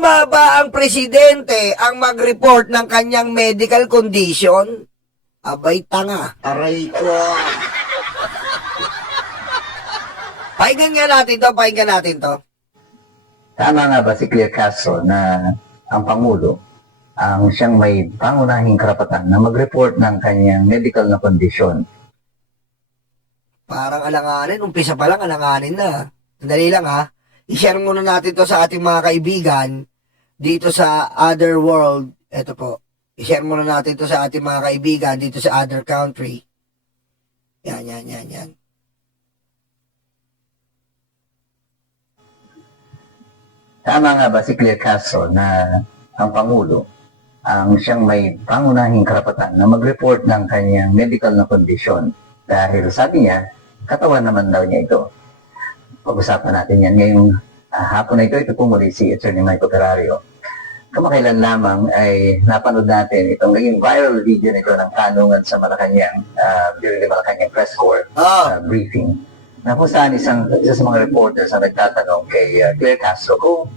Tama ba ang presidente ang mag-report ng kanyang medical condition? Abay, tanga. Aray ko. Pakinggan natin to. Tama nga ba si Claire Castro na ang Pangulo ang siyang may pangunahing karapatan na mag-report ng kanyang medical na kondisyon? Parang alanganin, umpisa pa lang alanganin na. Sandali lang ha. I-share muna natin to sa ating mga kaibigan dito sa other world. Ito po. I-share muna natin to sa ating mga kaibigan dito sa other country. Yan. Tama nga ba si Claire Castro na ang Pangulo ang siyang may pangunahing karapatan na mag-report ng kanyang medical na kondisyon? Dahil sabi niya, katawan naman daw niya ito. Pag-usapan natin yan. Ngayong hapon na ito po muli si Atty. Michael Carario. Kamakailan lamang ay napanood natin itong naging viral video nito ng tanungan sa Malacanang, during the Malacanang press corps briefing. Na kung saan isa sa mga reporters ang nagtatanong kay Claire Castro kung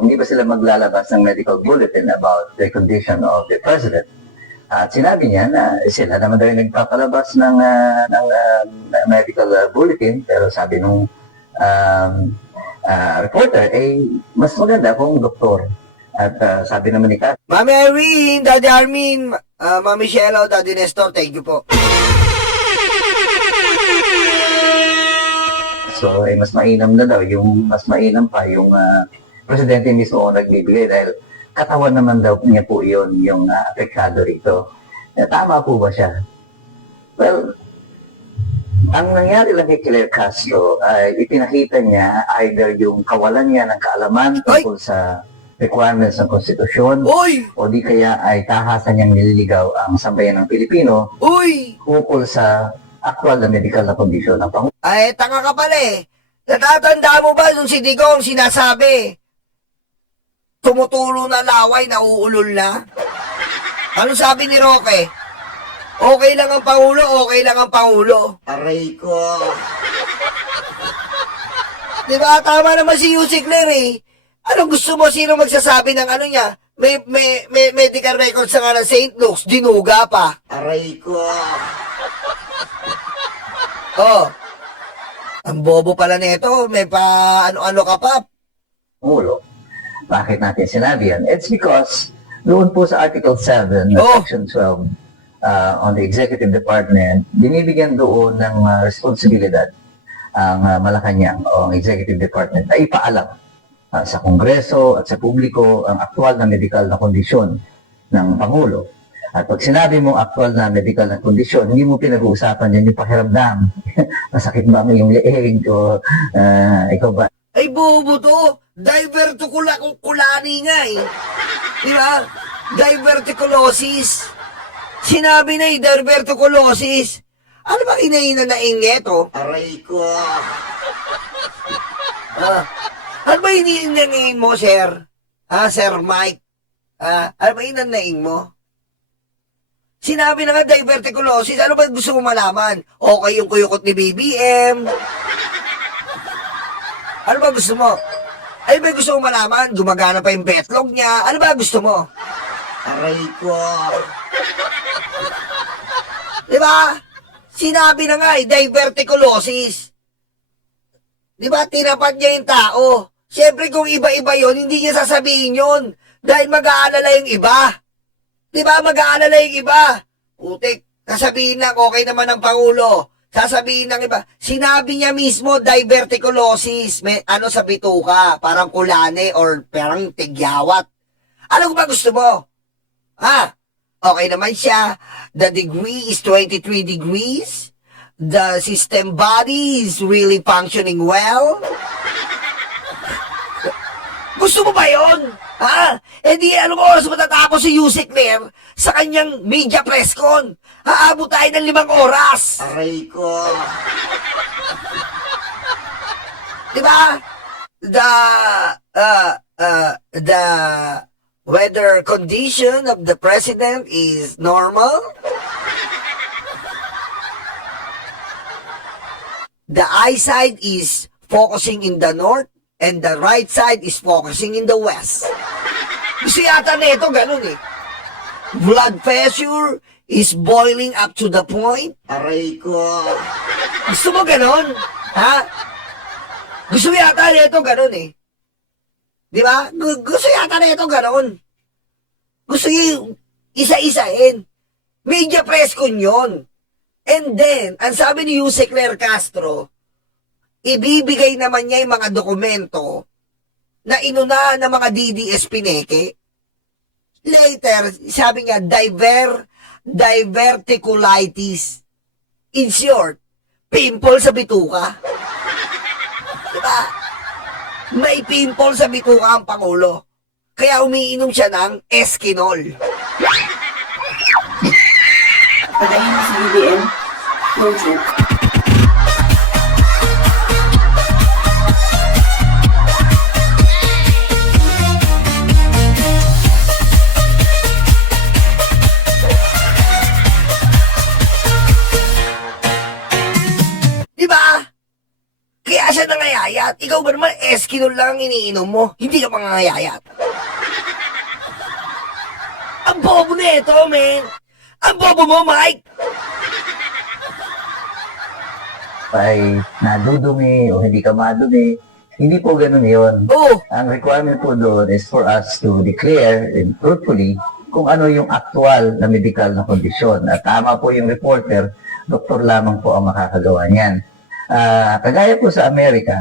hindi ba sila maglalabas ng medical bulletin about the condition of the president. At sinabi niya na sila naman daw yung nagpapalabas ng medical bulletin, pero sabi nung reporter, mas maganda kung doktor. At sabi naman ni Kat, Mami Irene, Daddy Armin, Mami Shelo, Daddy Nestor, thank you po. so mas mainam na daw, mas mainam pa yung presidente mismo ang nagbibigay dahil katawan naman daw niya po yun yung apektado rito. Tama po ba siya? Well, ang nangyari lang kay Claire Castro ay ipinakita niya either yung kawalan niya ng kaalaman tungkol sa requirements ng konstitusyon o di kaya ay tahasan niyang nililigaw ang sambayan ng Pilipino ukol sa actual na medical na kondisyon ng Pangulo. Ay, tanga ka pala eh. Natatanda mo ba nung si Digong sinasabi, tumutulo na laway, nauulol na? Ano sabi ni Roque? Okay lang ang Pangulo, okay lang ang Pangulo. Aray ko. Diba, tama naman si Yusik Claire eh. Anong gusto mo? Sino magsasabi ng ano niya? May medical records sa nga ng St. Luke's, dinuga pa. Aray ko. Oh, ang bobo pala nito, may pa ano-ano ka pa. Pangulo. Bakit natin sinabi yan? It's because doon po sa Article 7, Section 12, on the Executive Department, binibigyan doon ng responsibilidad ang Malacanang o ang Executive Department na ipaalam sa Kongreso at sa publiko ang aktual na medical na kondisyon ng Pangulo. At pag sinabi mo aktual na medical na kondisyon, hindi mo pinag-uusapan yan yung pakiramdam. Masakit ba mo yung leeg o ikaw ba? Ay, bobo to. Diverticulani nga eh. Di ba? Diverticulosis. Sinabi na diverticulosis. Ano ba inaina na ingeto? Aray ko. Ano ba inainain mo, sir? Sir Mike? Ano ba inainain mo? Sinabi na nga diverticulosis. Ano ba gusto mo malaman? Okay yung kuyukot ni BBM. Ano ba gusto mo? Ay ba gusto mo malaman? Gumagana pa yung betlog niya. Ano ba gusto mo? Aray ko. Diba? Sinabi na nga diverticulosis. Diba? Tinapat niya yung tao. Siyempre kung iba-iba yon, hindi niya sasabihin yon. Dahil mag-aalala yung iba. Diba? Mag-aalala yung iba. Putik, sasabihin lang, okay naman ang Pangulo. Sasabihin ng iba. Sinabi niya mismo, diverticulosis. May ano sa bituka, parang kulane or parang tigyawat. Ano ba gusto mo? Okay naman siya. The degree is 23 degrees. The system body is really functioning well. Gusto mo ba yun? Di anong oras matatapos si Yusik Claire sa kanyang media press con? Aabot tayo ng 5 oras. Aray ko. Diba? The weather condition of the president is normal. The eyesight is focusing in the north. and the right side is focusing in the west. Gusto yata nito ganun eh. Blood pressure is boiling up to the point. Aray ko. Gusto mo ganun? Ha? Gusto yata nito ganun eh. Di ba? Gusto yata nito ganun. Gusto yung isa-isahin. Media press con yun. And then, ang sabi ni Jose Claire Castro, ibibigay naman niya yung mga dokumento na inunahan ng mga DDS Pineke. Later, sabi niya, diverticulitis. In short, pimple sa bituka. Diba? May pimple sa bituka ang Pangulo. Kaya umiinom siya ng Eskinol. Pagayin sa BBM. Closer. Diba? Kaya siya nangayayat. Ikaw ba naman Eskinol lang ang iniinom mo? Hindi ka pangangayayat. Ang bobo na ito, men. Ang bobo mo, Mike. Ay nadudumi o hindi ka madumi. Hindi po ganun yun. Oh, Ang requirement po doon is for us to declare and truthfully kung ano yung aktual na medical na kondisyon. At tama po yung reporter, doktor lamang po ang makakagawa niyan. Kagaya po sa Amerika,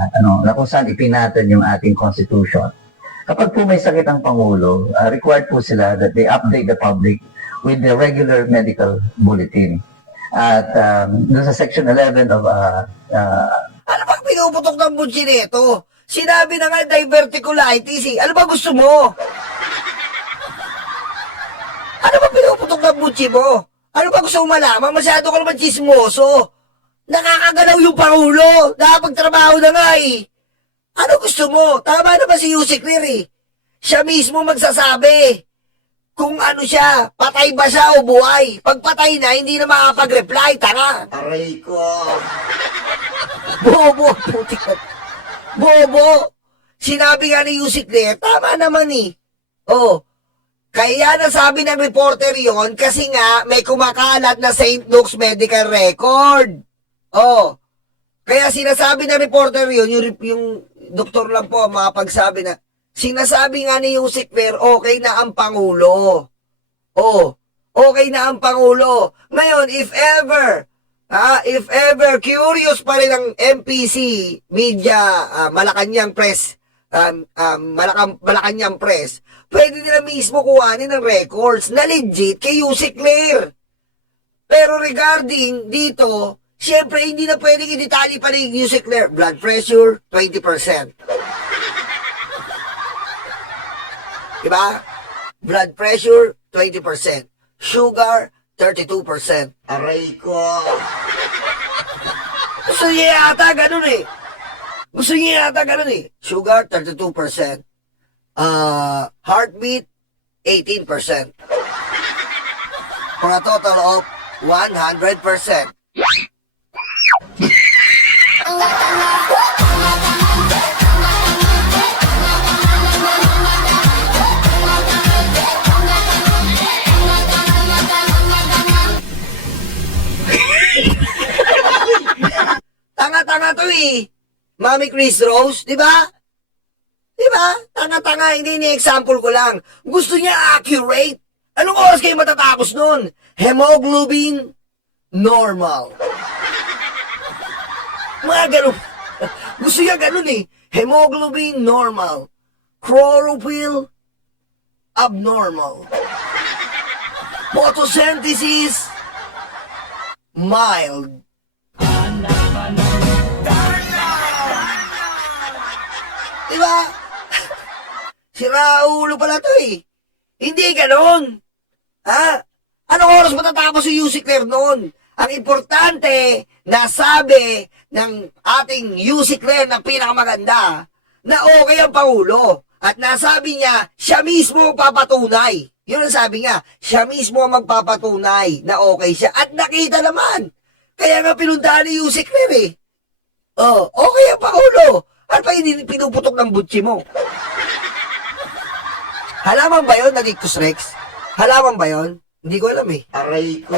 na kung saan ipinatan yung ating constitution. Kapag po may sakit ang Pangulo, required po sila that they update the public with the regular medical bulletin. At doon sa section 11 of ano bang pinuputok ng butsi nito? Sinabi na nga diverticulitis eh. Ano ba gusto mo? Ano ba pinuputok ng butsi mo? Ano ba gusto mo malaman? Masyado ka naman chismoso. Nakakagalaw yung Pangulo. Nakapagtrabaho na nga eh. Ano gusto mo? Tama na ba si Jose Claire eh? Siya mismo magsasabi kung ano siya, patay ba siya o buhay. Pag patay na, hindi na makapag-reply. Tanga. Aray ko. Bobo. Putik na. Bobo. Sinabi nga ni Jose Claire, tama naman eh. Oh, kaya nasabi ng reporter yon kasi nga may kumakalat na St. Luke's medical record. Oh, kaya sinasabi ng reporter yon, yung doktor lang po makapagsabi na, sinasabi nga ni Jose Claire, okay na ang Pangulo. Oh, okay na ang Pangulo. Ngayon, if ever curious pa rin ang MPC, media, Malacanang Press, Malacanang Press, pwede nila mismo kuhanin ng records na legit kay Jose Claire. Pero regarding dito, syempre hindi na pwedeng i-detalye pa rin Jose Claire. Blood pressure, 20%. Diba? Blood pressure, 20%. Sugar, 32%. Aray ko. Gusto niya yata ganun eh. Sugar, 32%. Heartbeat, 18%. For a total of 100%. Tanga-tanga to eh. Mami Chris Rose, di ba? Di ba? Tanga-tanga, hindi ni-example ko lang. Gusto niya accurate. Anong oras kayo matatapos nun? Hemoglobin, normal. Mga ganun. Gusto niya ganun eh. Hemoglobin, normal. Chlorophyll, abnormal. Photosynthesis, mild. Diba? Sira ulo pala to eh. Hindi ganon. Ha? Anong oras matatapos si Jose Claire noon? Ang importante, nasabi ng ating Jose Claire na pinakamaganda na okay ang Pangulo. At nasabi niya, siya mismo papatunay. Yun ang sabi niya, siya mismo ang magpapatunay na okay siya. At nakita naman. Kaya nga pinuntahan ni Jose Claire eh. Oh, okay ang Pangulo. At pa hindi pinuputok ng butsi mo? Halaman ba yun, Addictus Rex? Halaman ba yun? Hindi ko alam eh. Aray ko.